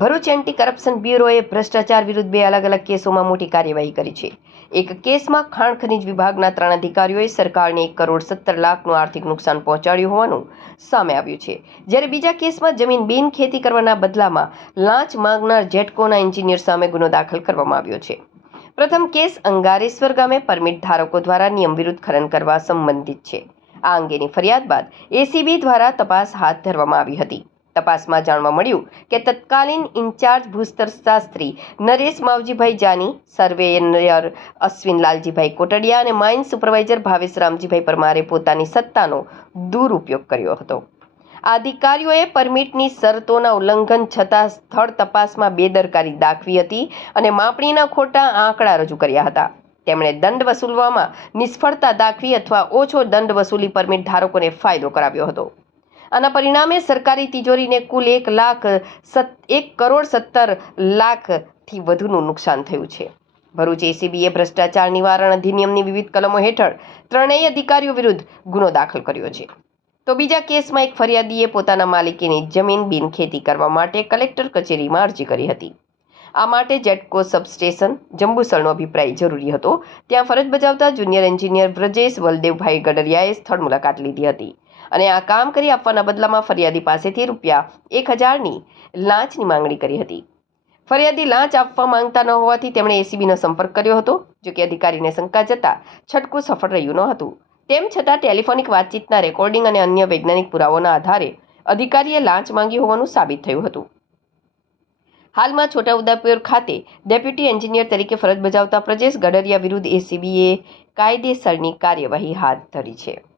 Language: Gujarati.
ભરૂચ એન્ટી કરપ્શન બ્યુરોએ ભ્રષ્ટાચાર વિરુદ્ધ 2 અલગ-અલગ કેસોમાં મોટી કાર્યવાહી કરી છે. એક કેસમાં ખાણ ખનીજ વિભાગના 3 અધિકારીઓએ સરકારને 1,17 લાખનું આર્થિક નુકસાન પહોંચાડ્યું હોવાનું સામે આવ્યું છે. જ્યારે બીજા કેસમાં જમીન બિનખેતી કરવાના બદલામાં લાંચ માંગનાર જેટકોના એન્જિનિયર સામે ગુનો દાખલ કરવામાં આવ્યો છે. પ્રથમ કેસ અંગારેશ્વર ગામે પરમિટ ધારકો દ્વારા નિયમ વિરુદ્ધ ખનન કરવા સંબંધિત છે. આ અંગેની ફરિયાદ બાદ એસીબી દ્વારા તપાસ હાથ ધરવામાં આવી હતી. તપાસમાં જાણવા મળ્યું કે તત્કાલીન ઇન્ચાર્જ ભૂસ્તર શાસ્ત્રી નરેશ માવજીભાઈ જાની, સર્વેયર અશ્વિન લાલજીભાઈ કોટડિયા અને માઇન સુપરવાઇઝર ભાવેશ રામજીભાઈ પરમારે પોતાની સત્તાનો દુરુપયોગ કર્યો હતો. આ અધિકારીઓએ પરમિટની શરતોના ઉલ્લંઘન છતાં સ્થળ તપાસમાં બેદરકારી દાખવી હતી અને માપણીના ખોટા આંકડા રજૂ કર્યા હતા. તેમણે દંડ વસૂલવામાં નિષ્ફળતા દાખવી અથવા ઓછો દંડ વસૂલી પરમિટ ધારકોને ફાયદો કરાવ્યો હતો. આના પરિણામે સરકારી તિજોરીને કુલ 1,17,00,000થી વધુનું નુકસાન થયું છે. ભરૂચ એસીબીએ ભ્રષ્ટાચાર નિવારણ અધિનિયમની વિવિધ કલમો હેઠળ 3 અધિકારીઓ વિરુદ્ધ ગુનો દાખલ કર્યો છે. તો બીજા કેસમાં એક ફરિયાદીએ પોતાના માલિકીની જમીન બિનખેતી કરવા માટે કલેક્ટર કચેરીમાં અરજી કરી હતી. આ માટે જેટકો સબસ્ટેશન જંબુસરનો અભિપ્રાય જરૂરી હતો. ત્યાં ફરજ બજાવતા જુનિયર એન્જિનિયર બ્રજેશ વલદેવભાઈ ગડરિયાએ સ્થળ મુલાકાત લીધી હતી અને આ કામ કરી આપવાના બદલામાં ફરિયાદી પાસેથી ₹1,000ની લાંચની માંગણી કરી હતી. ફરિયાદી લાંચ આપવા માંગતા ન હોવાથી તેમણે એસીબીનો સંપર્ક કર્યો હતો. જોકે અધિકારીને શંકા જતા છટકું સફળ રહ્યું ન હતું. તેમ છતાં ટેલિફોનિક વાતચીતના રેકોર્ડિંગ અને અન્ય વૈજ્ઞાનિક પુરાવાઓના આધારે અધિકારીએ લાંચ માંગી હોવાનું સાબિત થયું હતું. હાલમાં છોટાઉદેપુર ખાતે ડેપ્યુટી એન્જિનિયર તરીકે ફરજ બજાવતા બ્રજેશ ગડરિયા વિરુદ્ધ એસીબીએ કાયદેસરની કાર્યવાહી હાથ ધરી છે.